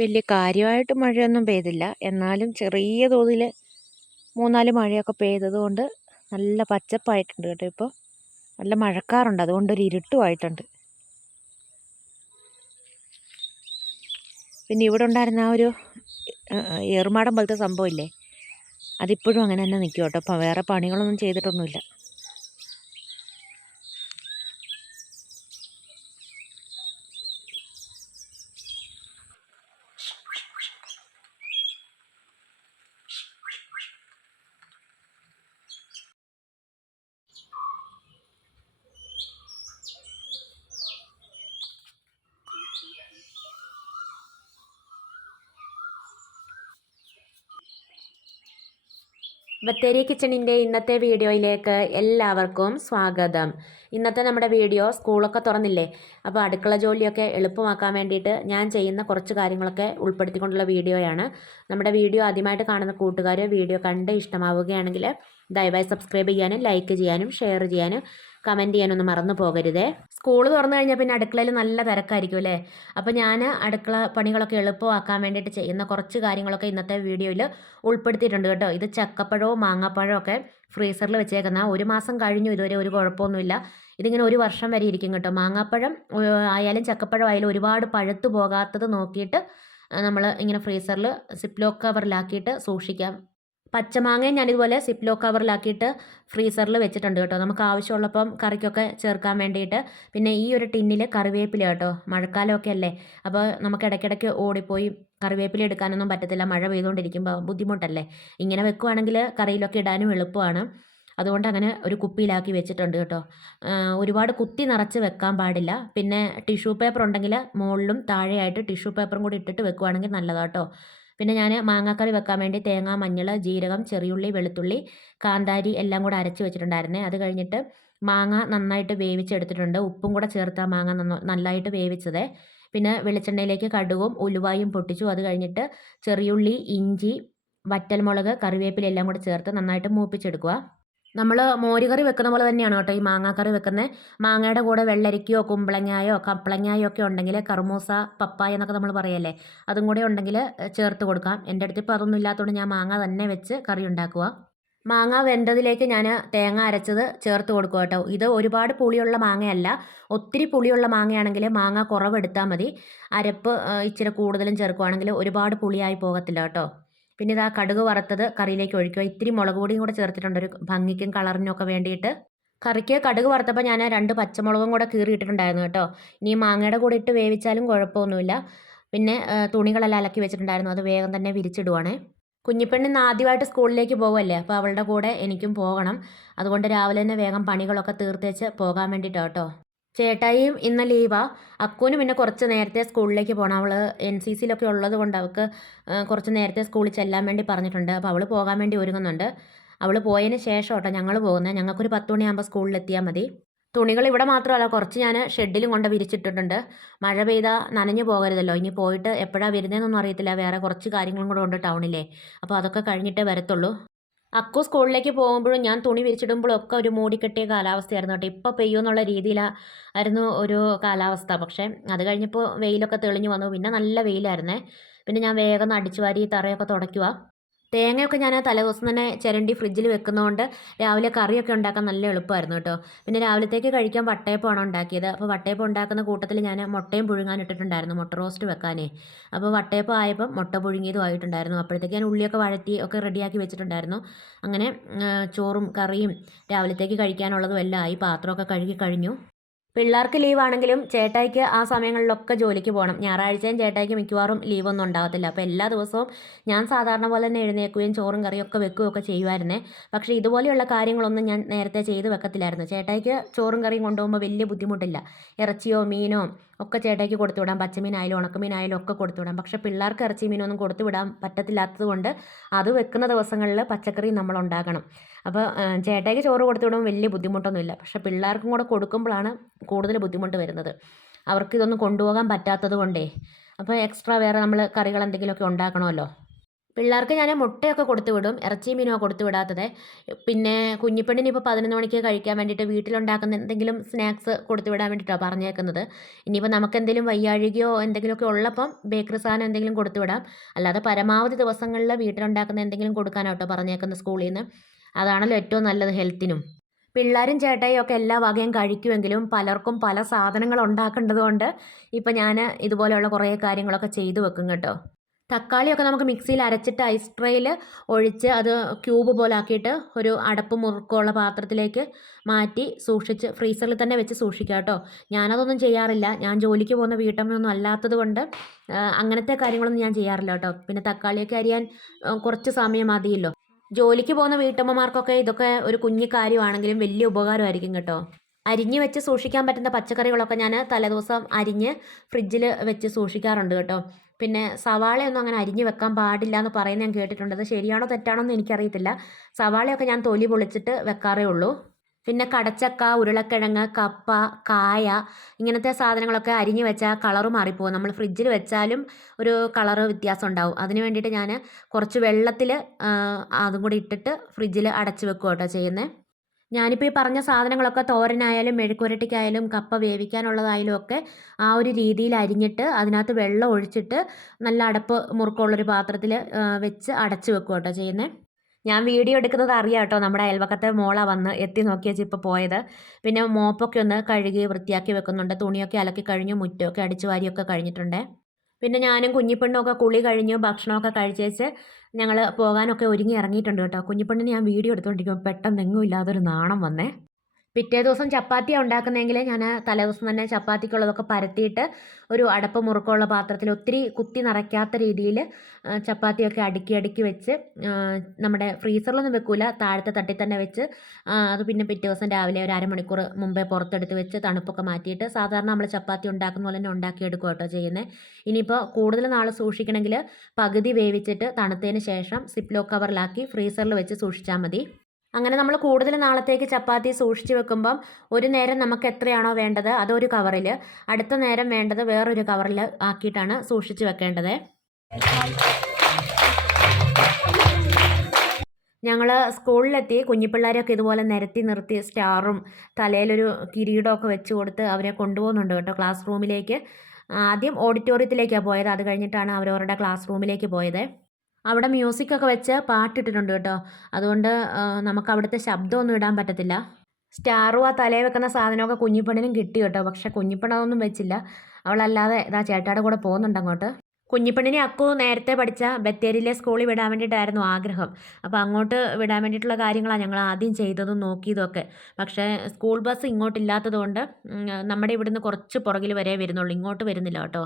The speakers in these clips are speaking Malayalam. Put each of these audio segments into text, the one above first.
വലിയ കാര്യമായിട്ട് മഴയൊന്നും പെയ്തില്ല. എന്നാലും ചെറിയ തോതിൽ മൂന്നാൽ മഴയൊക്കെ പെയ്തതുകൊണ്ട് നല്ല പച്ചപ്പായിട്ടുണ്ട് കേട്ടോ ഇപ്പോൾ നല്ല മഴക്കാറുണ്ട്. അതുകൊണ്ടൊരു ഇരുട്ടുമായിട്ടുണ്ട്. പിന്നെ ഇവിടെ ഉണ്ടായിരുന്ന ആ ഒരു ഏറുമാടം പോലത്തെ സംഭവമില്ലേ അതിപ്പോഴും അങ്ങനെ തന്നെ നിൽക്കും കേട്ടോ അപ്പോൾ വേറെ പണികളൊന്നും ചെയ്തിട്ടൊന്നുമില്ല. ബത്തേരി കിച്ചണിന്റെ ഇന്നത്തെ വീഡിയോയിലേക്ക് എല്ലാവർക്കും സ്വാഗതം. ഇന്നത്തെ നമ്മുടെ വീഡിയോ സ്കൂളൊക്കെ തുറന്നില്ലേ? അപ്പോൾ അടുക്കള ജോലിയൊക്കെ എളുപ്പമാക്കാൻ വേണ്ടിയിട്ട് ഞാൻ ചെയ്യുന്ന കുറച്ച് കാര്യങ്ങളൊക്കെ ഉൾപ്പെടുത്തിക്കൊണ്ടുള്ള വീഡിയോയാണ്. നമ്മുടെ വീഡിയോ ആദ്യമായിട്ട് കാണുന്ന കൂട്ടുകാർ വീഡിയോ കണ്ട് ഇഷ്ടമാവുകയാണെങ്കിൽ ദയവായി സബ്സ്ക്രൈബ് ചെയ്യാനും ലൈക്ക് ചെയ്യാനും ഷെയർ ചെയ്യാനും കമന്റ് ചെയ്യാനൊന്നും മറന്നു പോകരുതേ. സ്കൂൾ തുറന്നു കഴിഞ്ഞാൽ പിന്നെ അടുക്കളയിൽ നല്ല തിരക്കായിരിക്കും അല്ലേ? അപ്പോൾ ഞാൻ അടുക്കള പണികളൊക്കെ എളുപ്പമാക്കാൻ വേണ്ടിയിട്ട് ചെയ്യുന്ന കുറച്ച് കാര്യങ്ങളൊക്കെ ഇന്നത്തെ വീഡിയോയിൽ ഉൾപ്പെടുത്തിയിട്ടുണ്ട് കേട്ടോ. ഇത് ചക്കപ്പഴവും മാങ്ങാപ്പഴവും ഒക്കെ ഫ്രീസറിൽ വെച്ചേക്കുന്ന. ഒരു മാസം കഴിഞ്ഞു ഇതുവരെ ഒരു കുഴപ്പമൊന്നുമില്ല. ഇതിങ്ങനെ ഒരു വർഷം വരെ ഇരിക്കും കേട്ടോ. മാങ്ങാപ്പഴം ആയാലും ചക്കപ്പഴം ആയാലും ഒരുപാട് പഴുത്തു പോകാത്തത് നോക്കിയിട്ട് നമ്മൾ ഇങ്ങനെ ഫ്രീസറിൽ സിപ്ലോ കവറിലാക്കിയിട്ട് സൂക്ഷിക്കാം. പച്ചമാങ്ങയും ഞാനിതുപോലെ സിപ്ലോ കവറിലാക്കിയിട്ട് ഫ്രീസറിൽ വെച്ചിട്ടുണ്ട് കേട്ടോ. നമുക്ക് ആവശ്യമുള്ളപ്പം കറിക്കൊക്കെ ചേർക്കാൻ വേണ്ടിയിട്ട്. പിന്നെ ഈ ഒരു ടിന്നിൽ കറിവേപ്പില കേട്ടോ. മഴക്കാലമൊക്കെ അല്ലേ? അപ്പോൾ നമുക്ക് ഇടയ്ക്കിടയ്ക്ക് ഓടിപ്പോയി കറിവേപ്പില എടുക്കാനൊന്നും പറ്റത്തില്ല. മഴ പെയ്തുകൊണ്ടിരിക്കുമ്പോൾ ബുദ്ധിമുട്ടല്ലേ? ഇങ്ങനെ വെക്കുവാണെങ്കിൽ കറിയിലൊക്കെ ഇടാനും എളുപ്പമാണ്. അതുകൊണ്ട് അങ്ങനെ ഒരു കുപ്പിയിലാക്കി വെച്ചിട്ടുണ്ട് കേട്ടോ. ഒരുപാട് കുത്തി നിറച്ച് വെക്കാൻ പാടില്ല. പിന്നെ ടിഷ്യൂ പേപ്പർ ഉണ്ടെങ്കിൽ മുകളിലും താഴെയായിട്ട് ടിഷ്യൂ പേപ്പറും കൂടി ഇട്ടിട്ട് വെക്കുവാണെങ്കിൽ നല്ലതാട്ടോ പിന്നെ ഞാൻ മാങ്ങാക്കറി വെക്കാൻ വേണ്ടി തേങ്ങ മഞ്ഞൾ ജീരകം ചെറിയുള്ളി വെളുത്തുള്ളി കാന്താരി എല്ലാം കൂടെ അരച്ച് വെച്ചിട്ടുണ്ടായിരുന്നേ. അത് കഴിഞ്ഞിട്ട് മാങ്ങ നന്നായിട്ട് വേവിച്ചെടുത്തിട്ടുണ്ട്. ഉപ്പും കൂടെ ചേർത്താ മാങ്ങ നന്നായിട്ട് വേവിച്ചതേ. പിന്നെ വെളിച്ചെണ്ണയിലേക്ക് കടുകും ഉലുവായും പൊട്ടിച്ചു. അത് കഴിഞ്ഞിട്ട് ചെറിയുള്ളി ഇഞ്ചി വറ്റൽമുളക് കറിവേപ്പില എല്ലാം കൂടെ ചേർത്ത് നന്നായിട്ട് മൂപ്പിച്ചെടുക്കുക നമ്മൾ മോരുകറി വെക്കുന്ന പോലെ തന്നെയാണ് കേട്ടോ ഈ മാങ്ങാക്കറി വെക്കുന്നത് മാങ്ങയുടെ കൂടെ വെള്ളരിക്കയോ കുമ്പളങ്ങായോ കപ്പളങ്ങായോ ഒക്കെ ഉണ്ടെങ്കിൽ കറുമൂസ പപ്പായ എന്നൊക്കെ നമ്മൾ പറയല്ലേ? അതും കൂടെ ഉണ്ടെങ്കിൽ ചേർത്ത് കൊടുക്കാം. എന്റെ അടുത്ത് ഇപ്പോൾ അതൊന്നും ഇല്ലാത്തതുകൊണ്ട് ഞാൻ മാങ്ങ തന്നെ വെച്ച് കറി ഉണ്ടാക്കുക മാങ്ങ വെന്തതിലേക്ക് ഞാൻ തേങ്ങ അരച്ചത് ചേർത്ത് കൊടുക്കുക കേട്ടോ. ഇത് ഒരുപാട് പുളിയുള്ള മാങ്ങയല്ല. ഒത്തിരി പുളിയുള്ള മാങ്ങയാണെങ്കിൽ മാങ്ങ കുറവെടുത്താൽ മതി. അരപ്പ് ഇച്ചിരി കൂടുതലും ചേർക്കുവാണെങ്കിൽ ഒരുപാട് പുളിയായി പോകത്തില്ല കേട്ടോ. പിന്നെ ഇതാ കടുക് വറുത്തത് കറിയിലേക്ക് ഒഴിക്കുക. ഇത്തിരി മുളക് പൊടിയും കൂടെ ചേർത്തിട്ടുണ്ട്. ഒരു ഭംഗിക്കും കളറിനും ഒക്കെ വേണ്ടിയിട്ട്. കറിക്ക് കടുക് വറുത്തപ്പോൾ ഞാൻ രണ്ട് പച്ചമുളകും കൂടെ കീറിയിട്ടിട്ടുണ്ടായിരുന്നു കേട്ടോ. ഇനി മാങ്ങയുടെ കൂടെ ഇട്ട് വേവിച്ചാലും കുഴപ്പമൊന്നുമില്ല. പിന്നെ തുണികളെല്ലാം അലക്കി വെച്ചിട്ടുണ്ടായിരുന്നു. അത് വേഗം തന്നെ വിരിച്ചിടുവാണേ. കുഞ്ഞിപ്പെണ്ണിന്ന് ആദ്യമായിട്ട് സ്കൂളിലേക്ക് പോകുമല്ലേ അപ്പോൾ അവളുടെ കൂടെ എനിക്കും പോകണം. അതുകൊണ്ട് രാവിലെ തന്നെ വേഗം പണികളൊക്കെ തീർത്തേച്ച് പോകാൻ വേണ്ടിയിട്ടോ കേട്ടോ. ചേട്ടായിയും ഇന്ന് ലീവാ. അക്കുവിന് പിന്നെ കുറച്ച് നേരത്തെ സ്കൂളിലേക്ക് പോകണം അവൾ എൻ സി സിയിലൊക്കെ ഉള്ളത് കൊണ്ട് അവൾക്ക് കുറച്ച് നേരത്തെ സ്കൂളിൽ ചെല്ലാൻ വേണ്ടി പറഞ്ഞിട്ടുണ്ട്. അപ്പോൾ അവൾ പോകാൻ വേണ്ടി ഒരുങ്ങുന്നുണ്ട്. അവൾ പോയതിന് ശേഷം കേട്ടോ ഞങ്ങൾ പോകുന്നത് ഞങ്ങൾക്കൊരു പത്ത് മണിയാകുമ്പോൾ സ്കൂളിലെത്തിയാൽ മതി. തുണികൾ ഇവിടെ മാത്രമല്ല കുറച്ച് ഞാൻ ഷെഡിലും കൊണ്ട് വിരിച്ചിട്ടിട്ടുണ്ട്. മഴ പെയ്താൽ നനഞ്ഞു പോകരുതല്ലോ. ഇനി പോയിട്ട് എപ്പോഴാണ് വരുന്നതെന്നൊന്നും അറിയത്തില്ല. വേറെ കുറച്ച് കാര്യങ്ങളും കൂടെ ഉണ്ട് ടൗണിലെ. അപ്പോൾ അതൊക്കെ കഴിഞ്ഞിട്ടേ വരത്തുള്ളൂ. അക്കു സ്കൂളിലേക്ക് പോകുമ്പോഴും ഞാൻ തുണി വിരിച്ചിടുമ്പോഴും ഒക്കെ ഒരു മൂടിക്കെട്ടിയ കാലാവസ്ഥയായിരുന്നു കേട്ടോ. ഇപ്പോൾ പെയ്യുമെന്നുള്ള രീതിയിലായിരുന്നു ഒരു കാലാവസ്ഥ. പക്ഷേ അത് കഴിഞ്ഞപ്പോൾ വെയിലൊക്കെ തെളിഞ്ഞു വന്നു. പിന്നെ നല്ല വെയിലായിരുന്നേ. പിന്നെ ഞാൻ വേഗം അടിച്ചു വാരി തറയൊക്കെ തുടയ്ക്കുക തേങ്ങയൊക്കെ ഞാൻ തലേ ദിവസം തന്നെ ചിരണ്ടി ഫ്രിഡ്ജിൽ വെക്കുന്നതുകൊണ്ട് രാവിലെ കറിയൊക്കെ ഉണ്ടാക്കാൻ നല്ല എളുപ്പമായിരുന്നു കേട്ടോ. പിന്നെ രാവിലത്തേക്ക് കഴിക്കാൻ വട്ടയപ്പമാണ് ഉണ്ടാക്കിയത്. അപ്പോൾ വട്ടയപ്പം ഉണ്ടാക്കുന്ന കൂട്ടത്തിൽ ഞാൻ മുട്ടയും പുഴുങ്ങാൻ ഇട്ടിട്ടുണ്ടായിരുന്നു മുട്ട റോസ്റ്റ് വെക്കാനേ. അപ്പോൾ വട്ടയപ്പം ആയപ്പം മുട്ട പുഴുങ്ങിയതും ആയിട്ടുണ്ടായിരുന്നു. അപ്പോഴത്തേക്ക് ഞാൻ ഉള്ളിയൊക്കെ വഴറ്റി ഒക്കെ റെഡിയാക്കി വെച്ചിട്ടുണ്ടായിരുന്നു. അങ്ങനെ ചോറും കറിയും രാവിലത്തേക്ക് കഴിക്കാനുള്ളതും എല്ലാം ആയി. പാത്രമൊക്കെ കഴുകി കഴിഞ്ഞു. പിള്ളേർക്ക് ലീവാണെങ്കിലും ചേട്ടായിക്ക് ആ സമയങ്ങളിലൊക്കെ ജോലിക്ക് പോകണം. ഞായറാഴ്ചയും ചേട്ടായിക്ക് മിക്കവാറും ലീവൊന്നും ഉണ്ടാകത്തില്ല അപ്പോൾ എല്ലാ ദിവസവും ഞാൻ സാധാരണ പോലെ തന്നെ എഴുന്നേൽക്കുകയും ചോറും കറിയും ഒക്കെ വെക്കുകയൊക്കെ ചെയ്യുമായിരുന്നേ. പക്ഷേ ഇതുപോലെയുള്ള കാര്യങ്ങളൊന്നും ഞാൻ നേരത്തെ ചെയ്ത് വെക്കത്തില്ലായിരുന്നു. ചേട്ടായിക്ക് ചോറും കറിയും കൊണ്ടുപോകുമ്പോൾ വലിയ ബുദ്ധിമുട്ടില്ല. ഇറച്ചിയോ മീനോ ഒക്കെ ചേട്ടായിക്ക് കൊടുത്തുവിടാം പച്ചമീനായാലും ഉണക്കമീനായാലും ഒക്കെ കൊടുത്തുവിടാം പക്ഷേ പിള്ളേർക്ക് ഇറച്ചി മീനൊന്നും കൊടുത്തു വിടാൻ പറ്റത്തില്ലാത്തത് കൊണ്ട് അത് വെക്കുന്ന ദിവസങ്ങളിൽ പച്ചക്കറി നമ്മൾ ഉണ്ടാക്കണം. അപ്പോൾ ചേട്ടായിക്ക് ചോറ് കൊടുത്തു വിടുമ്പോൾ വലിയ ബുദ്ധിമുട്ടൊന്നുമില്ല. പക്ഷേ പിള്ളേർക്കും കൂടെ കൊടുക്കുമ്പോഴാണ് കൂടുതൽ ബുദ്ധിമുട്ട് വരുന്നത്. അവർക്ക് ഇതൊന്നും കൊണ്ടുപോകാൻ പറ്റാത്തത് കൊണ്ടേ. അപ്പോൾ എക്സ്ട്രാ വേറെ നമ്മൾ കറികൾ എന്തെങ്കിലുമൊക്കെ ഉണ്ടാക്കണമല്ലോ. പിള്ളേർക്ക് ഞാൻ മുട്ടയൊക്കെ കൊടുത്തു വിടും. ഇറച്ചി മീനോ കൊടുത്തു വിടാത്തത്. പിന്നെ കുഞ്ഞിപ്പെണ്ണിന് ഇപ്പോൾ പതിനൊന്ന് മണിക്ക് കഴിക്കാൻ വേണ്ടിയിട്ട് വീട്ടിലുണ്ടാക്കുന്ന എന്തെങ്കിലും സ്നാക്സ് കൊടുത്തു വിടാൻ വേണ്ടിയിട്ടോ പറഞ്ഞേക്കുന്നത്. ഇനിയിപ്പോൾ നമുക്ക് എന്തെങ്കിലും വയ്യാഴികയോ എന്തെങ്കിലുമൊക്കെ ഉള്ളപ്പം ബേക്കറി സാധനം എന്തെങ്കിലും കൊടുത്തു വിടാം. അല്ലാതെ പരമാവധി ദിവസങ്ങളിൽ വീട്ടിലുണ്ടാക്കുന്ന എന്തെങ്കിലും കൊടുക്കാനാട്ടോ പറഞ്ഞേക്കുന്നത് സ്കൂളിൽ നിന്ന് അതാണല്ലോ ഏറ്റവും നല്ലത് ഹെൽത്തിനും. പിള്ളേരും ചേട്ടായും ഒക്കെ എല്ലാ വകയും കഴിക്കുമെങ്കിലും പലർക്കും പല സാധനങ്ങൾ ഉണ്ടാക്കേണ്ടത് കൊണ്ട് ഇപ്പം ഞാൻ ഇതുപോലെയുള്ള കുറേ കാര്യങ്ങളൊക്കെ ചെയ്തു വെക്കും കേട്ടോ. തക്കാളിയൊക്കെ നമുക്ക് മിക്സിയിൽ അരച്ചിട്ട് ഐസ് ട്രേയിൽ ഒഴിച്ച് അത് ക്യൂബ് പോലെ ആക്കിയിട്ട് ഒരു അടപ്പ് മുറുക്കമുള്ള പാത്രത്തിലേക്ക് മാറ്റി സൂക്ഷിച്ച് ഫ്രീസറിൽ തന്നെ വെച്ച് സൂക്ഷിക്കുക കേട്ടോ. ഞാനതൊന്നും ചെയ്യാറില്ല. ഞാൻ ജോലിക്ക് പോകുന്ന വീട്ടമ്മയൊന്നും അല്ലാത്തത് കൊണ്ട് അങ്ങനത്തെ കാര്യങ്ങളൊന്നും ഞാൻ ചെയ്യാറില്ല കേട്ടോ. പിന്നെ തക്കാളിയൊക്കെ അരിയാൻ കുറച്ച് സമയം മതിയല്ലോ. ജോലിക്ക് പോകുന്ന വീട്ടമ്മമാർക്കൊക്കെ ഇതൊക്കെ ഒരു കുഞ്ഞു കാര്യമാണെങ്കിലും വലിയ ഉപകാരമായിരിക്കും കേട്ടോ. അരിഞ്ഞ് വെച്ച് സൂക്ഷിക്കാൻ പറ്റുന്ന പച്ചക്കറികളൊക്കെ ഞാൻ തലേദിവസം അരിഞ്ഞ് ഫ്രിഡ്ജിൽ വെച്ച് സൂക്ഷിക്കാറുണ്ട് കേട്ടോ. പിന്നെ സവാളയൊന്നും അങ്ങനെ അരിഞ്ഞ് വെക്കാൻ പാടില്ല എന്ന് പറയുന്നത് ഞാൻ കേട്ടിട്ടുണ്ട്. അത് ശരിയാണോ തെറ്റാണോ എന്ന് എനിക്കറിയത്തില്ല. സവാളയൊക്കെ ഞാൻ തൊലി പൊളിച്ചിട്ട് വെക്കാറേ ഉള്ളൂ. പിന്നെ കടച്ചക്ക ഉരുളക്കിഴങ്ങ് കപ്പ കായ ഇങ്ങനത്തെ സാധനങ്ങളൊക്കെ അരിഞ്ഞ് വെച്ചാൽ കളറ് മാറിപ്പോകും നമ്മൾ ഫ്രിഡ്ജിൽ വെച്ചാലും ഒരു കളറ് വ്യത്യാസം ഉണ്ടാവും അതിന് വേണ്ടിയിട്ട് ഞാൻ കുറച്ച് വെള്ളത്തിൽ അതും കൂടി ഇട്ടിട്ട് ഫ്രിഡ്ജിൽ അടച്ചു വെക്കുക കേട്ടോ ചെയ്യുന്നത് ഞാനിപ്പോൾ ഈ പറഞ്ഞ സാധനങ്ങളൊക്കെ തോരനായാലും മെഴുക്കുരട്ടിക്കായാലും കപ്പ വേവിക്കാനുള്ളതായാലും ഒക്കെ ആ ഒരു രീതിയിൽ അരിഞ്ഞിട്ട് അതിനകത്ത് വെള്ളം ഒഴിച്ചിട്ട് നല്ല അടപ്പ് മുറുക്കമുള്ളൊരു പാത്രത്തിൽ വെച്ച് അടച്ചു വെക്കുക കേട്ടോ ചെയ്യുന്നത് ഞാൻ വീഡിയോ എടുക്കുന്നത് അറിയാം കേട്ടോ നമ്മുടെ അയൽവക്കത്തെ മോള വന്ന് എത്തി നോക്കിയേച്ച് ഇപ്പോൾ പോയത്. പിന്നെ മോപ്പൊക്കെ ഒന്ന് കഴുകി വൃത്തിയാക്കി വെക്കുന്നുണ്ട്. തുണിയൊക്കെ അലക്കി കഴിഞ്ഞു മുറ്റമൊക്കെ അടിച്ചു വാരിയൊക്കെ കഴിഞ്ഞിട്ടുണ്ട്. പിന്നെ ഞാനും കുഞ്ഞിപ്പെണ്ണൊക്കെ കുളി കഴിഞ്ഞു ഭക്ഷണമൊക്കെ കഴിച്ചേച്ച് ഞങ്ങൾ പോകാനൊക്കെ ഒരുങ്ങി ഇറങ്ങിയിട്ടുണ്ട് കേട്ടോ. കുഞ്ഞിപ്പെണ്ണിന് ഞാൻ വീഡിയോ എടുത്തുകൊണ്ടിരിക്കുമ്പോൾ പെട്ടെന്ന് എങ്ങും ഇല്ലാതൊരു നാണം വന്നേ. പിറ്റേ ദിവസം ചപ്പാത്തിയാണ് ഉണ്ടാക്കുന്നതെങ്കിൽ ഞാൻ തലേദിവസം തന്നെ ചപ്പാത്തിക്കുള്ളതൊക്കെ പരത്തിയിട്ട് ഒരു അടപ്പ് മുറുക്കമുള്ള പാത്രത്തിൽ ഒത്തിരി കുത്തി നിറയ്ക്കാത്ത രീതിയിൽ ചപ്പാത്തിയൊക്കെ അടുക്കി അടുക്കി വെച്ച് നമ്മുടെ ഫ്രീസറിലൊന്നും വെക്കൂല താഴത്തെ തട്ടിൽ തന്നെ വെച്ച് അത് പിന്നെ പിറ്റേ ദിവസം രാവിലെ ഒരു അരമണിക്കൂർ മുമ്പേ പുറത്തെടുത്ത് വെച്ച് തണുപ്പൊക്കെ മാറ്റിയിട്ട് സാധാരണ നമ്മൾ ചപ്പാത്തി ഉണ്ടാക്കുന്ന പോലെ തന്നെ ഉണ്ടാക്കിയെടുക്കും കേട്ടോ ചെയ്യുന്നത് ഇനിയിപ്പോൾ കൂടുതൽ നാൾ സൂക്ഷിക്കണമെങ്കിൽ പകുതി വേവിച്ചിട്ട് തണുത്തതിന് ശേഷം സിപ്ലോ കവറിലാക്കി ഫ്രീസറിൽ വെച്ച് സൂക്ഷിച്ചാൽ മതി. അങ്ങനെ നമ്മൾ കൂടുതൽ നാളത്തേക്ക് ചപ്പാത്തി സൂക്ഷിച്ച് വെക്കുമ്പം ഒരു നേരം നമുക്ക് എത്രയാണോ വേണ്ടത് അതൊരു കവറിൽ അടുത്ത നേരം വേണ്ടത് വേറൊരു കവറിൽ ആക്കിയിട്ടാണ് സൂക്ഷിച്ച് വെക്കേണ്ടത്. ഞങ്ങൾ സ്കൂളിലെത്തി കുഞ്ഞിപ്പിള്ളേരൊക്കെ ഇതുപോലെ നിരത്തി നിർത്തി സ്റ്റാറും തലയിലൊരു കിരീടമൊക്കെ വെച്ച് കൊടുത്ത് അവരെ കൊണ്ടുപോകുന്നുണ്ട് കേട്ടോ ക്ലാസ് റൂമിലേക്ക്. ആദ്യം ഓഡിറ്റോറിയത്തിലേക്കാണ് പോയത് അത് കഴിഞ്ഞിട്ടാണ് അവരവരുടെ ക്ലാസ് റൂമിലേക്ക് പോയത്. അവിടെ മ്യൂസിക്കൊക്കെ വെച്ച് പാട്ടിട്ടിട്ടുണ്ട് കേട്ടോ. അതുകൊണ്ട് നമുക്ക് അവിടുത്തെ ശബ്ദമൊന്നും ഇടാൻ പറ്റത്തില്ല. സ്റ്റാറും ആ തലയിൽ വെക്കുന്ന സാധനമൊക്കെ കുഞ്ഞിപ്പണിനും കിട്ടി കേട്ടോ. പക്ഷെ കുഞ്ഞിപ്പണതൊന്നും വെച്ചില്ല. അവളല്ലാതെ ഇതാ ചേട്ടായുടെ കൂടെ പോകുന്നുണ്ട് അങ്ങോട്ട്. കുഞ്ഞിപ്പെണ്ണിനെ അക്കു നേരത്തെ പഠിച്ച ബത്തേരിയിലെ സ്കൂളിൽ വിടാൻ വേണ്ടിയിട്ടായിരുന്നു ആഗ്രഹം. അപ്പോൾ അങ്ങോട്ട് വിടാൻ വേണ്ടിയിട്ടുള്ള കാര്യങ്ങളാണ് ഞങ്ങൾ ആദ്യം ചെയ്തതും നോക്കിയതും ഒക്കെ പക്ഷേ സ്കൂൾ ബസ് ഇങ്ങോട്ടില്ലാത്തതുകൊണ്ട് നമ്മുടെ ഇവിടുന്ന് കുറച്ച് പുറകിൽ വരെ വരുന്നുള്ളൂ. ഇങ്ങോട്ട് വരുന്നില്ല കേട്ടോ.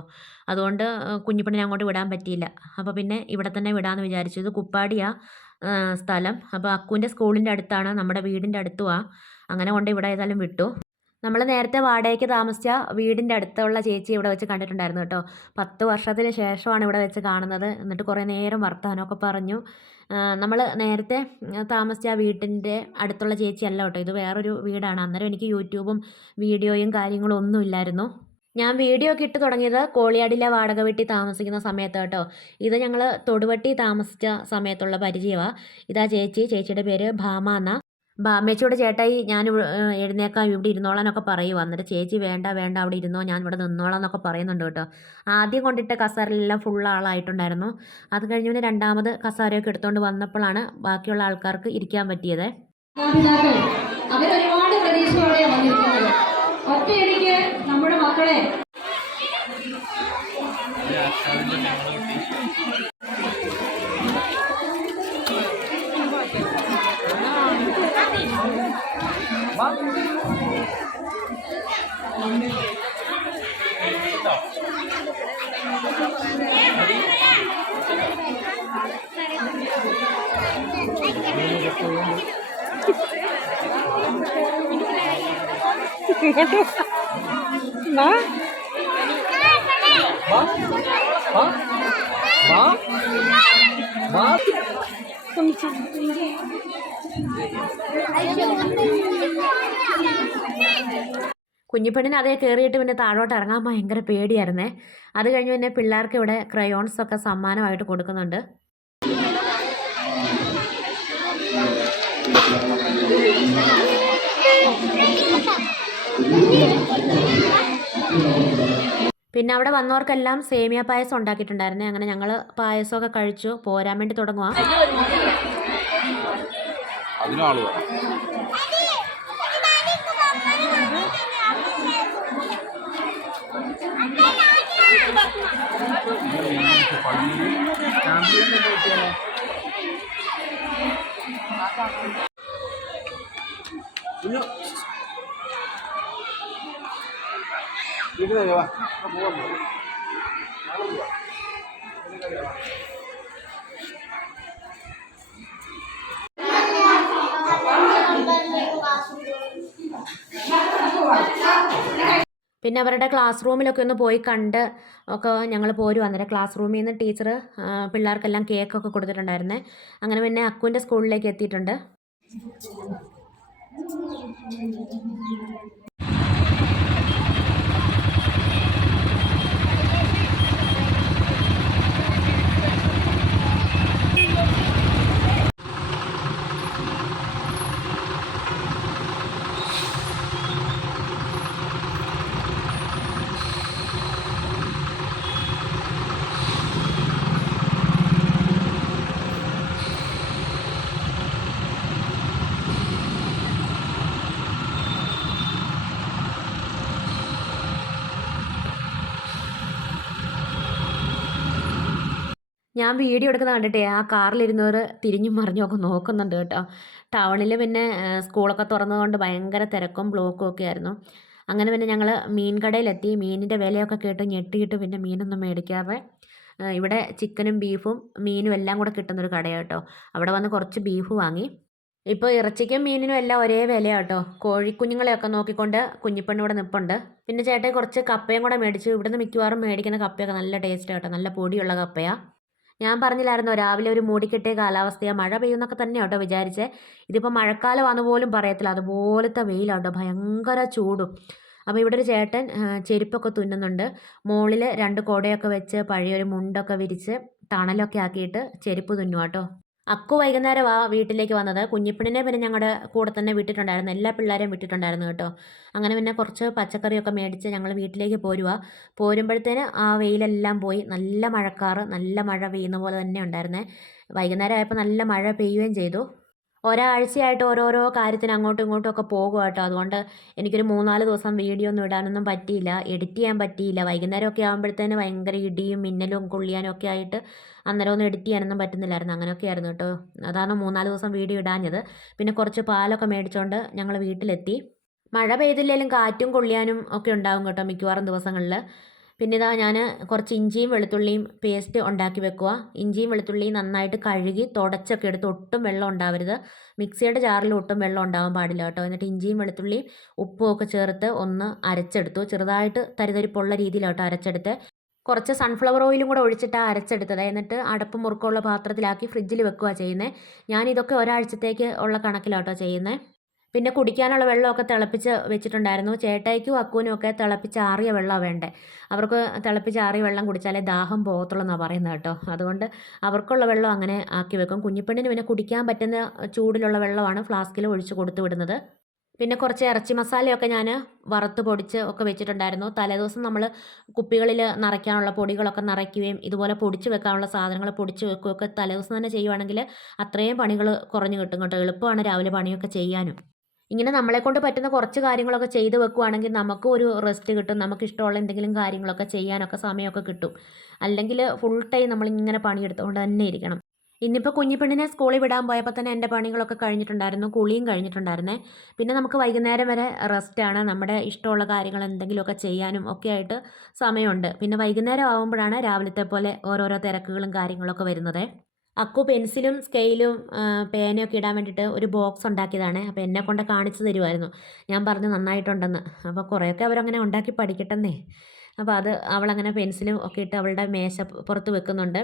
അതുകൊണ്ട് കുഞ്ഞിപ്പെണ്ണിനെ അങ്ങോട്ട് വിടാൻ പറ്റിയില്ല. അപ്പോൾ പിന്നെ ഇവിടെ തന്നെ വിടാമെന്ന് വിചാരിച്ചു. ഇത് കുപ്പാടിയാണ് സ്ഥലം. അപ്പോൾ അക്കുവിന്റെ സ്കൂളിന്റെ അടുത്താണ് നമ്മുടെ വീടിന്റെ അടുത്തുമാണ് അങ്ങനെ കൊണ്ട് ഇവിടെ ഏതായാലും വിട്ടു. നമ്മൾ നേരത്തെ വാടകയ്ക്ക് താമസിച്ച വീടിന്റെ അടുത്തുള്ള ചേച്ചി ഇവിടെ വെച്ച് കണ്ടിട്ടുണ്ടായിരുന്നു കേട്ടോ. പത്ത് വർഷത്തിന് ശേഷമാണ് ഇവിടെ വെച്ച് കാണുന്നത്. എന്നിട്ട് കുറേ നേരം വർത്തമാനമൊക്കെ പറഞ്ഞു. നമ്മൾ നേരത്തെ താമസിച്ച വീട്ടിന്റെ അടുത്തുള്ള ചേച്ചിയല്ല കേട്ടോ. ഇത് വേറൊരു വീടാണ്. അന്നേരം എനിക്ക് യൂട്യൂബും വീഡിയോയും കാര്യങ്ങളും ഒന്നും ഇല്ലായിരുന്നു. ഞാൻ വീഡിയോ ഒക്കെ ഇട്ട് തുടങ്ങിയത് കോളിയാടിലെ വാടക വീട്ടിൽ താമസിക്കുന്ന സമയത്ത് കേട്ടോ. ഇത് ഞങ്ങൾ തൊടുവട്ടി താമസിച്ച സമയത്തുള്ള പരിചയമാണ് ഇതാ ചേച്ചി. ചേച്ചിയുടെ പേര് ഭാമ എന്നാ. ബാമ്മേച്ചിയോട് ചേട്ടായി ഞാൻ എഴുന്നേക്കാം ഇവിടെ ഇരുന്നോളാനൊക്കെ പറയുമോ എന്നിട്ട് ചേച്ചി വേണ്ട വേണ്ട അവിടെ ഇരുന്നോ ഞാൻ ഇവിടെ നിന്നോളാം എന്നൊക്കെ പറയുന്നുണ്ട് കേട്ടോ. ആദ്യം കൊണ്ടിട്ട കസാരയിലെല്ലാം ഫുൾ ആളായിട്ടുണ്ടായിരുന്നു. അത് കഴിഞ്ഞ് പിന്നെ രണ്ടാമത് കസാരയൊക്കെ എടുത്തുകൊണ്ട് വന്നപ്പോഴാണ് ബാക്കിയുള്ള ആൾക്കാർക്ക് ഇരിക്കാൻ പറ്റിയത്. അവരൊരുപാട് പ്രതീക്ഷയോടെയാണ് വന്നിരിക്കുന്നത്. ഒറ്റയടിക്ക് നമ്മുടെ മക്കളെ மா மா மா மா மா கொஞ்சம் കുഞ്ഞിപ്പണിന് അതേ കയറിയിട്ട് പിന്നെ താഴോട്ട് ഇറങ്ങാൻ ഭയങ്കര പേടിയായിരുന്നേ. അത് കഴിഞ്ഞ് പിന്നെ പിള്ളേർക്ക് ഇവിടെ ക്രയോൺസ് ഒക്കെ സമ്മാനമായിട്ട് കൊടുക്കുന്നുണ്ട്. പിന്നെ അവിടെ വന്നവർക്കെല്ലാം സേമിയ പായസം ഉണ്ടാക്കിയിട്ടുണ്ടായിരുന്നേ. അങ്ങനെ ഞങ്ങൾ പായസമൊക്കെ കഴിച്ചു. പോരാൻ വേണ്ടി തുടങ്ങുക അതിനാൾ വേണം വീട്ടിലേക്ക് വാ. പോവാൻ പിന്നെ അവരുടെ ക്ലാസ് റൂമിലൊക്കെ ഒന്ന് പോയി കണ്ട് ഒക്കെ ഞങ്ങൾ പോരും അന്നേരം ക്ലാസ് റൂമിൽ നിന്ന് ടീച്ചർ പിള്ളേർക്കെല്ലാം കേക്കൊക്കെ കൊടുത്തിട്ടുണ്ടായിരുന്നേ. അങ്ങനെ പിന്നെ അക്കുവിന്റെ സ്കൂളിലേക്ക് എത്തിയിട്ടുണ്ട്. ഞാൻ വീഡിയോ എടുക്കുന്ന കണ്ടിട്ടേ ആ കാറിലിരുന്നവർ തിരിഞ്ഞും മറിഞ്ഞൊക്കെ നോക്കുന്നുണ്ട് കേട്ടോ. ടൗണിൽ പിന്നെ സ്കൂളൊക്കെ തുറന്നതുകൊണ്ട് ഭയങ്കര തിരക്കും ബ്ലോക്കും ഒക്കെ ആയിരുന്നു. അങ്ങനെ പിന്നെ ഞങ്ങൾ മീൻ കടയിലെത്തി. മീനിന്റെ വിലയൊക്കെ കേട്ട് ഞെട്ടിയിട്ട് പിന്നെ മീനൊന്നും മേടിക്കാതെ ഇവിടെ ചിക്കനും ബീഫും മീനും എല്ലാം കൂടെ കിട്ടുന്നൊരു കേട്ടോ. അവിടെ വന്ന് കുറച്ച് ബീഫ് വാങ്ങി. ഇപ്പോൾ ഇറച്ചിക്കും മീനിനും എല്ലാം ഒരേ വിലയാണ് കേട്ടോ. കോഴിക്കുഞ്ഞുങ്ങളെയൊക്കെ നോക്കിക്കൊണ്ട് കുഞ്ഞിപ്പെണ്ണ് ഇവിടെ നിൽപ്പുണ്ട് പിന്നെ ചേട്ടൻ കുറച്ച് കപ്പയും കൂടെ മേടിച്ചു. ഇവിടുന്ന് മിക്കവാറും മേടിക്കുന്ന കപ്പയൊക്കെ നല്ല ടേസ്റ്റ് കേട്ടോ. നല്ല പൊടിയുള്ള കപ്പയാണ് ഞാൻ പറഞ്ഞില്ലായിരുന്നോ രാവിലെ ഒരു മൂടിക്കെട്ടിയ കാലാവസ്ഥയാണ് മഴ പെയ്യുന്നൊക്കെ തന്നെ കേട്ടോ വിചാരിച്ചേ? ഇതിപ്പോൾ മഴക്കാലമാണെന്ന് പോലും പറയത്തില്ല അതുപോലത്തെ വെയിലാണ് കേട്ടോ ഭയങ്കര ചൂടും. അപ്പോൾ ഇവിടെ ഒരു ചേട്ടൻ ചെരുപ്പൊക്കെ തുന്നുന്നുണ്ട്. മുകളിൽ രണ്ട് കുടയൊക്കെ വെച്ച് പഴയൊരു മുണ്ടൊക്കെ വിരിച്ച് തണലൊക്കെ ആക്കിയിട്ട് ചെരുപ്പ് തുന്നുവാട്ടോ അക്കു വൈകുന്നേരം ആ വീട്ടിലേക്ക് വന്നത്. കുഞ്ഞിപ്പിണിനെ പിന്നെ ഞങ്ങളുടെ കൂടെ തന്നെ വിട്ടിട്ടുണ്ടായിരുന്നു. എല്ലാ പിള്ളേരെയും വിട്ടിട്ടുണ്ടായിരുന്നു കേട്ടോ. അങ്ങനെ പിന്നെ കുറച്ച് പച്ചക്കറിയൊക്കെ മേടിച്ച് ഞങ്ങൾ വീട്ടിലേക്ക് പോരുക പോരുമ്പോഴത്തേന് ആ വെയിലെല്ലാം പോയി. നല്ല മഴക്കാറ് നല്ല മഴ പെയ്യുന്ന പോലെ തന്നെ ഉണ്ടായിരുന്നേ. വൈകുന്നേരം ആയപ്പോൾ നല്ല മഴ പെയ്യുകയും ചെയ്തു. ഒരാഴ്ചയായിട്ട് ഓരോരോ കാര്യത്തിന് അങ്ങോട്ടും ഇങ്ങോട്ടും ഒക്കെ പോകുക കേട്ടോ. അതുകൊണ്ട് എനിക്കൊരു മൂന്നാൽ ദിവസം വീഡിയോ ഒന്നും ഇടാനൊന്നും പറ്റിയില്ല. എഡിറ്റ് ചെയ്യാൻ പറ്റിയില്ല. വൈകുന്നേരമൊക്കെ ആകുമ്പോഴത്തേന് ഭയങ്കര ഇടിയും മിന്നലും കൊള്ളിയാനും ഒക്കെ ആയിട്ട് അന്നേരം ഒന്നും എഡിറ്റ് ചെയ്യാനൊന്നും പറ്റുന്നില്ലായിരുന്നു. അങ്ങനെയൊക്കെ ആയിരുന്നു കേട്ടോ. അതാണ് മൂന്നാൽ ദിവസം വീഡിയോ ഇടാഞ്ഞത്. പിന്നെ കുറച്ച് പാലൊക്കെ മേടിച്ചുകൊണ്ട് ഞങ്ങൾ വീട്ടിലെത്തി. മഴ പെയ്തില്ലെങ്കിലും കാറ്റും കൊള്ളിയാനും ഒക്കെ ഉണ്ടാകും കേട്ടോ മിക്കവാറും ദിവസങ്ങളിൽ പിന്നെ ഇതാ ഞാൻ കുറച്ച് ഇഞ്ചിയും വെളുത്തുള്ളിയും പേസ്റ്റ് ഉണ്ടാക്കി വെക്കുക ഇഞ്ചിയും വെളുത്തുള്ളിയും നന്നായിട്ട് കഴുകി തുടച്ചൊക്കെ എടുത്ത് ഒട്ടും വെള്ളം ഉണ്ടാവരുത്. മിക്സിയുടെ ജാറിൽ ഒട്ടും വെള്ളം ഉണ്ടാവാൻ പാടില്ല കേട്ടോ. എന്നിട്ട് ഇഞ്ചിയും വെളുത്തുള്ളിയും ഉപ്പും ഒക്കെ ചേർത്ത് ഒന്ന് അരച്ചെടുത്തു. ചെറുതായിട്ട് തരിതരിപ്പുള്ള രീതിയിലാട്ടോ അരച്ചെടുത്ത്. കുറച്ച് സൺഫ്ലവർ ഓയിലും കൂടെ ഒഴിച്ചിട്ടാണ് അരച്ചെടുത്തത്. എന്നിട്ട് അടപ്പ് മുറുക്കമുള്ള പാത്രത്തിലാക്കി ഫ്രിഡ്ജിൽ വെക്കുക ചെയ്യുന്നത് ഞാനിതൊക്കെ ഒരാഴ്ചത്തേക്ക് ഉള്ള കണക്കിലാട്ടോ ചെയ്യുന്നത് പിന്നെ കുടിക്കാനുള്ള വെള്ളമൊക്കെ തിളപ്പിച്ച് വെച്ചിട്ടുണ്ടായിരുന്നു. ചേട്ടായിക്കും അക്കുവിനും ഒക്കെ തിളപ്പിച്ച് ആറിയ വെള്ളമാണ് വേണ്ടേ. അവർക്ക് തിളപ്പിച്ച് ആറിയ വെള്ളം കുടിച്ചാലേ ദാഹം പോകത്തുള്ളൂ എന്നാണ് പറയുന്നത് കേട്ടോ. അതുകൊണ്ട് അവർക്കുള്ള വെള്ളം അങ്ങനെ ആക്കി വെക്കും. കുഞ്ഞിപ്പെണ്ണിന് പിന്നെ കുടിക്കാൻ പറ്റുന്ന ചൂടിലുള്ള വെള്ളമാണ് ഫ്ലാസ്കിൽ ഒഴിച്ച് കൊടുത്തു വിടുന്നത്. പിന്നെ കുറച്ച് ഇറച്ചി മസാലയൊക്കെ ഞാൻ വറുത്ത് പൊടിച്ച് ഒക്കെ വെച്ചിട്ടുണ്ടായിരുന്നു. തലേദിവസം നമ്മൾ കുപ്പികളിൽ നിറയ്ക്കാനുള്ള പൊടികളൊക്കെ നിറയ്ക്കുകയും ഇതുപോലെ പൊടിച്ച് വെക്കാനുള്ള സാധനങ്ങൾ പൊടിച്ച് വെക്കുകയൊക്കെ തലേദിവസം തന്നെ ചെയ്യുവാണെങ്കിൽ അത്രയും പണികൾ കുറഞ്ഞു കിട്ടും കേട്ടോ. എളുപ്പമാണ് രാവിലെ പണിയൊക്കെ ചെയ്യാനും. ഇങ്ങനെ നമ്മളെ കൊണ്ട് പറ്റുന്ന കുറച്ച് കാര്യങ്ങളൊക്കെ ചെയ്ത് വെക്കുവാണെങ്കിൽ നമുക്കും ഒരു റെസ്റ്റ് കിട്ടും. നമുക്ക് ഇഷ്ടമുള്ള എന്തെങ്കിലും കാര്യങ്ങളൊക്കെ ചെയ്യാനൊക്കെ സമയമൊക്കെ കിട്ടും. അല്ലെങ്കിൽ ഫുൾ ടൈം നമ്മളിങ്ങനെ പണിയെടുത്തുകൊണ്ട് തന്നെ ഇരിക്കണം. ഇന്നിപ്പോൾ കുഞ്ഞിപ്പെണ്ണിനെ സ്കൂളിൽ വിടാൻ പോയപ്പോൾ തന്നെ എന്റെ പണികളൊക്കെ കഴിഞ്ഞിട്ടുണ്ടായിരുന്നു. കുളിയും കഴിഞ്ഞിട്ടുണ്ടായിരുന്നേ. പിന്നെ നമുക്ക് വൈകുന്നേരം വരെ റെസ്റ്റാണ് നമ്മുടെ ഇഷ്ടമുള്ള കാര്യങ്ങൾ എന്തെങ്കിലുമൊക്കെ ചെയ്യാനും ഒക്കെ ആയിട്ട് സമയമുണ്ട്. പിന്നെ വൈകുന്നേരം ആകുമ്പോഴാണ് രാവിലത്തെ പോലെ ഓരോരോ തിരക്കുകളും കാര്യങ്ങളൊക്കെ വരുന്നത്. അക്കു പെൻസിലും സ്കെയിലും പേനയൊക്കെ ഇടാൻ വേണ്ടിയിട്ട് ഒരു ബോക്സ് ഉണ്ടാക്കിയതാണ്. അപ്പോൾ എന്നെ കൊണ്ട് കാണിച്ചു തരുമായിരുന്നു ഞാൻ പറഞ്ഞു നന്നായിട്ടുണ്ടെന്ന്. അപ്പോൾ കുറേയൊക്കെ അവരങ്ങനെ ഉണ്ടാക്കി പഠിക്കട്ടെന്നേ. അപ്പോൾ അത് അവളങ്ങനെ പെൻസിലും ഒക്കെ ഇട്ട് അവളുടെ മേശ പുറത്ത് വെക്കുന്നുണ്ട്.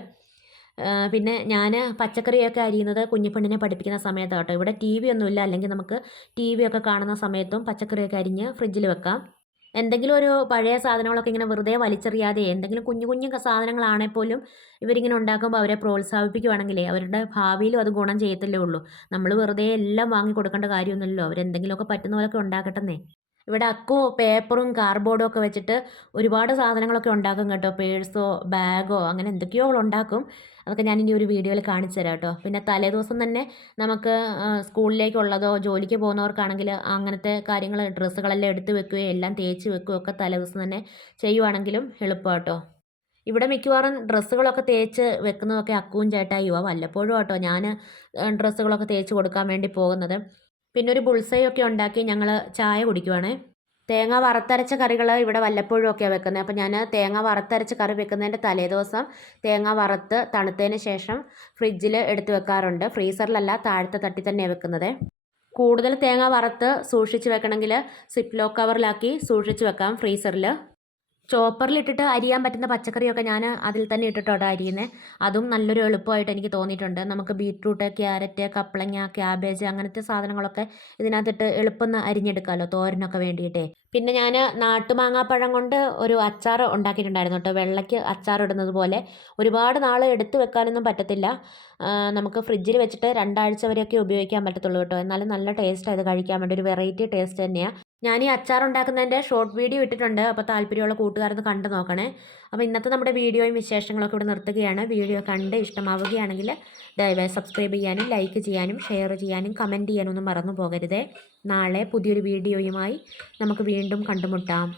പിന്നെ ഞാൻ പച്ചക്കറിയൊക്കെ അരിയുന്നത് കുഞ്ഞിപ്പെണ്ണിനെ പഠിപ്പിക്കുന്ന സമയത്താണ് കേട്ടോ ഇവിടെ ടി വി ഒന്നുമില്ല. അല്ലെങ്കിൽ നമുക്ക് ടി വി ഒക്കെ കാണുന്ന സമയത്തും പച്ചക്കറിയൊക്കെ അരിഞ്ഞ് ഫ്രിഡ്ജിൽ വെക്കാം. എന്തെങ്കിലും ഒരു പഴയ സാധനങ്ങളൊക്കെ ഇങ്ങനെ വെറുതെ വലിച്ചെറിയാതെ എന്തെങ്കിലും കുഞ്ഞു കുഞ്ഞു സാധനങ്ങളാണെങ്കിൽ പോലും ഇവരിങ്ങനെ ഉണ്ടാക്കുമ്പോൾ അവരെ പ്രോത്സാഹിപ്പിക്കുവാണെങ്കിൽ അവരുടെ ഭാവിയിലും അത് ഗുണം ചെയ്യത്തല്ലേ ഉള്ളൂ. നമ്മൾ വെറുതെ എല്ലാം വാങ്ങി കൊടുക്കേണ്ട കാര്യമൊന്നുമില്ലല്ലോ. അവരെന്തെങ്കിലുമൊക്കെ പറ്റുന്ന പോലെയൊക്കെ ഉണ്ടാക്കട്ടെന്നേ. ഇവിടെ അക്കു പേപ്പറും കാർഡ്ബോർഡും ഒക്കെ വെച്ചിട്ട് ഒരുപാട് സാധനങ്ങളൊക്കെ ഉണ്ടാക്കും കേട്ടോ. പേഴ്സോ ബാഗോ അങ്ങനെ എന്തൊക്കെയോ അവൾ ഉണ്ടാക്കും. അതൊക്കെ ഞാൻ ഇനി ഒരു വീഡിയോയിൽ കാണിച്ചു തരാം കേട്ടോ. പിന്നെ തലേദിവസം തന്നെ നമുക്ക് സ്കൂളിലേക്കുള്ളതോ ജോലിക്ക് പോകുന്നവർക്കാണെങ്കിൽ അങ്ങനത്തെ കാര്യങ്ങൾ ഡ്രസ്സുകളെല്ലാം എടുത്ത് വെക്കുകയും എല്ലാം തേച്ച് വെക്കുകയും ഒക്കെ തലേദിവസം തന്നെ ചെയ്യുവാണെങ്കിലും എളുപ്പം കേട്ടോ. ഇവിടെ മിക്കവാറും ഡ്രസ്സുകളൊക്കെ തേച്ച് വെക്കുന്നതൊക്കെ അക്കുവും ചേട്ടായിയുവാ. വല്ലപ്പോഴും കേട്ടോ ഞാൻ ഡ്രസ്സുകളൊക്കെ തേച്ച് കൊടുക്കാൻ വേണ്ടി പോകുന്നത്. പിന്നെ ഒരു ബുൾസൈ ഒക്കെ ഉണ്ടാക്കി ഞങ്ങൾ ചായ കുടിക്കുവാണേ. തേങ്ങ വറുത്തരച്ച കറികൾ ഇവിടെ വല്ലപ്പോഴും ഒക്കെയാണ് വെക്കുന്നത് അപ്പോൾ ഞാൻ തേങ്ങ വറുത്തരച്ച കറി വെക്കുന്നതിന്റെ തലേദിവസം തേങ്ങ വറുത്ത് തണുത്തതിന് ശേഷം ഫ്രിഡ്ജിൽ എടുത്ത് വെക്കാറുണ്ട്. ഫ്രീസറിലല്ല താഴത്തെ തട്ടി തന്നെയാണ് വെക്കുന്നത്. കൂടുതൽ തേങ്ങ വറുത്ത് സൂക്ഷിച്ച് വെക്കണമെങ്കിൽ സിപ്ലോ കവറിലാക്കി സൂക്ഷിച്ച് വെക്കാം ഫ്രീസറിൽ ചോപ്പറിലിട്ടിട്ട് അരിയാൻ പറ്റുന്ന പച്ചക്കറിയൊക്കെ ഞാൻ അതിൽ തന്നെ ഇട്ടിട്ടോട്ടോ അരിയുന്നത് അതും നല്ലൊരു എളുപ്പമായിട്ട് എനിക്ക് തോന്നിയിട്ടുണ്ട്. നമുക്ക് ബീട്രൂട്ട് ക്യാരറ്റ് കപ്പളങ്ങ ക്യാബേജ് അങ്ങനത്തെ സാധനങ്ങളൊക്കെ ഇതിനകത്തിട്ട് എളുപ്പം അരിഞ്ഞെടുക്കാമല്ലോ തോരനൊക്കെ വേണ്ടിയിട്ടേ. പിന്നെ ഞാൻ നാട്ടുമാങ്ങാപ്പഴം കൊണ്ട് ഒരു അച്ചാർ ഉണ്ടാക്കിയിട്ടുണ്ടായിരുന്നു കേട്ടോ. വെള്ളയ്ക്ക് അച്ചാർ ഇടുന്നത് പോലെ ഒരുപാട് നാൾ എടുത്തു വെക്കാനൊന്നും പറ്റത്തില്ല. നമുക്ക് ഫ്രിഡ്ജിൽ വെച്ചിട്ട് രണ്ടാഴ്ച വരെയൊക്കെ ഉപയോഗിക്കാൻ പറ്റത്തുള്ളൂ കേട്ടോ. എന്നാലും നല്ല ടേസ്റ്റ് ഇത് കഴിക്കാൻ വേണ്ടി ഒരു വെറൈറ്റി ടേസ്റ്റ് തന്നെയാണ് ഞാൻ ഈ അച്ചാർ ഉണ്ടാക്കുന്നതിന്റെ ഷോർട്ട് വീഡിയോ ഇട്ടിട്ടുണ്ട്. അപ്പോൾ താല്പര്യമുള്ള കൂട്ടുകാരൊന്ന് കണ്ടു നോക്കണേ. അപ്പോൾ ഇന്നത്തെ നമ്മുടെ വീഡിയോയും വിശേഷങ്ങളൊക്കെ ഇവിടെ നിർത്തുകയാണ്. വീഡിയോ കണ്ട് ഇഷ്ടമാവുകയാണെങ്കിൽ ദയവായി സബ്സ്ക്രൈബ് ചെയ്യാനും ലൈക്ക് ചെയ്യാനും ഷെയർ ചെയ്യാനും കമന്റ് ചെയ്യാനും ഒന്നും മറന്നു പോകരുതേ. നാളെ പുതിയൊരു വീഡിയോയുമായി നമുക്ക് വീണ്ടും കണ്ടുമുട്ടാം.